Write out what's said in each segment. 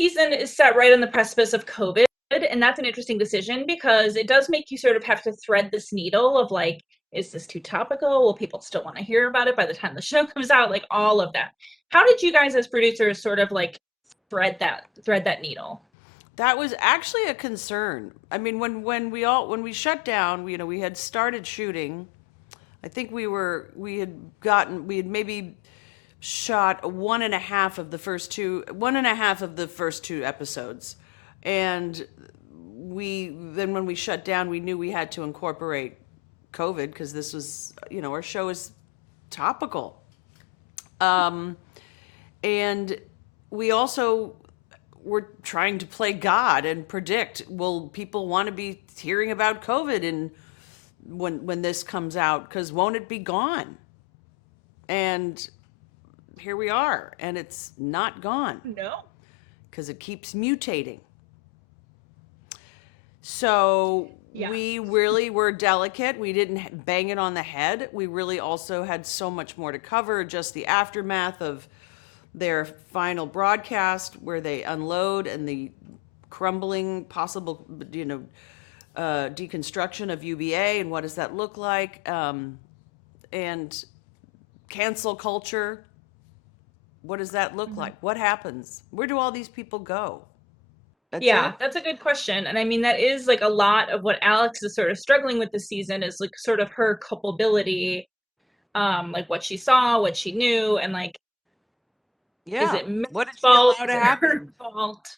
season is set right on the precipice of COVID, and that's an interesting decision because it does make you sort of have to thread this needle of like, is this too topical? Will people still want to hear about it by the time the show comes out? Like all of that. How did you guys as producers sort of like thread that needle? That was actually a concern. I mean, when we shut down, we had started shooting. I think we had maybe shot one and a half of the first two episodes, and when we shut down, we knew we had to incorporate COVID because this was, our show is topical. And we also were trying to play God and predict, will people want to be hearing about COVID and when this comes out? Because won't it be gone? And here we are, and it's not gone No. because it keeps mutating. So Yeah. we really were delicate. We didn't bang it on the head. We really also had so much more to cover, just the aftermath of their final broadcast where they unload and the crumbling possible, deconstruction of UBA and what does that look like, and cancel culture. What does that look like? What happens? Where do all these people go? That's Yeah, it. that's a good question. And I mean, that is like a lot of what Alex is sort of struggling with this season is like sort of her culpability, like what she saw, what she knew, and like, is Yeah. it What Mitch's did she fault? allow Is to it her happen? fault?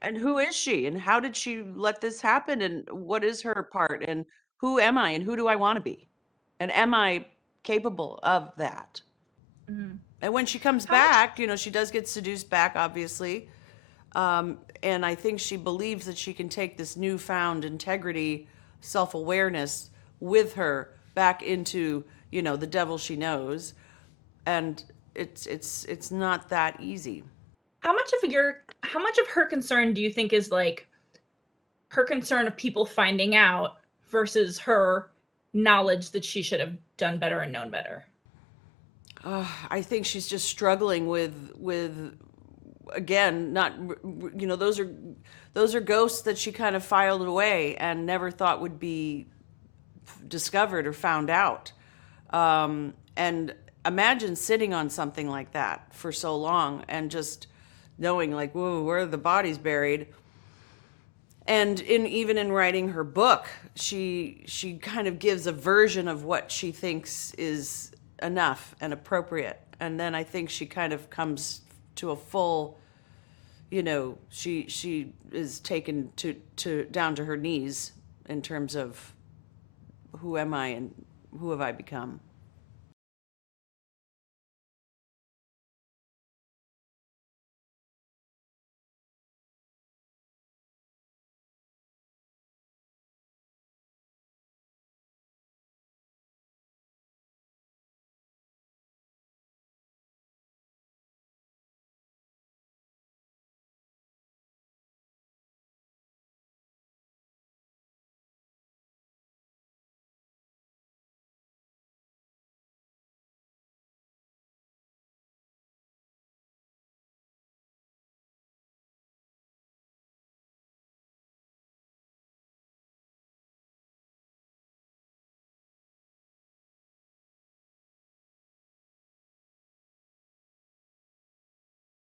And who is she? And how did she let this happen? And what is her part? And who am I? And who do I want to be? And am I capable of that? Mhm. And when she comes How much? back, she does get seduced back, obviously. And I think she believes that she can take this newfound integrity, self awareness with her back into, the devil she knows. And it's not that easy. How much of her concern do you think is like her concern of people finding out versus her knowledge that she should have done better and known better? I think she's just struggling with again, not, those are ghosts that she kind of filed away and never thought would be discovered or found out. And imagine sitting on something like that for so long and just knowing, like, whoa, where are the bodies buried? And even in writing her book, she kind of gives a version of what she thinks is enough and appropriate, and then I think she kind of comes to a full, she is taken to down to her knees in terms of who am I and who have I become.